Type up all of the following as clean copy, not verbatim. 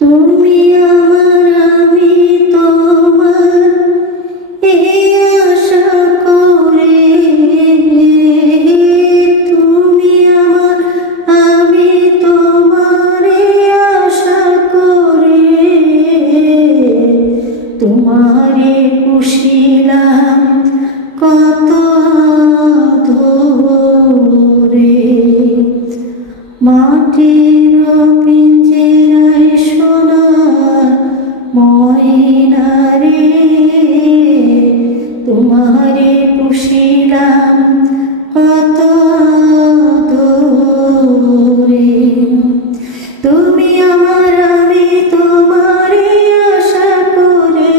তুমি আমার আমি তোমার এই আশা করে, তুমি আমার আমি তোমার এই আশা করে, তোমারে পুষিলাম কত ধরে। মাটির পিঞ্জরায় সোনার ময়না রে, তোমারে পুষিলাম কত ধরে। তুমি আমার আমি তোমারে আশা করে,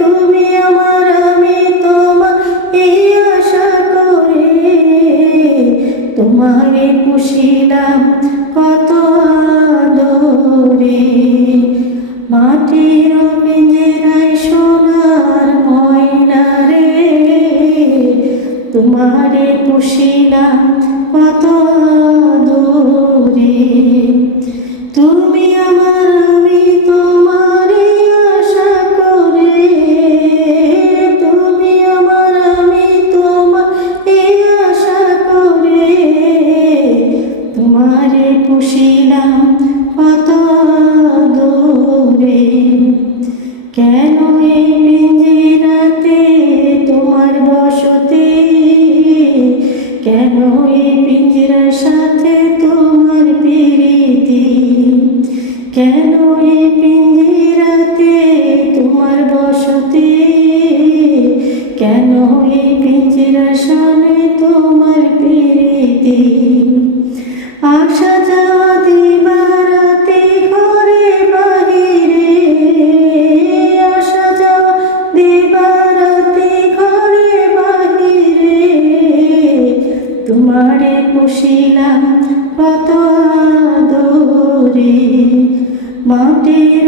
তুমি আমার আমি তোমার এই আশা করে, তোমারে পুষিলাম কত আদরে। মাটির পিঞ্জরায় সোনার ময়না রে, তোমারে পুষিলাম কত আদরে। তুমি আমার আমি তোমারে আশা করে, তুমি আমার আমি তোমার এই আশা করে, তোমারে পুষিলাম কত আদরে। কেন এই পিঞ্জরাতে তোমার বসতি, কেন এই পিঞ্জরার সাথে তোমার প্রীতি, কেন এই পিঞ্জরাতে তোমার বসতি, কেন এই পিঞ্জরার সাথে তোমার প্রীতি। আসা যাওয়া দিবারাতে ঘরে বাহিরে, আসা যাওয়া দিবারাতে ঘরে বাহিরে, তোমারে পুষিলাম কত আদরে। মাটির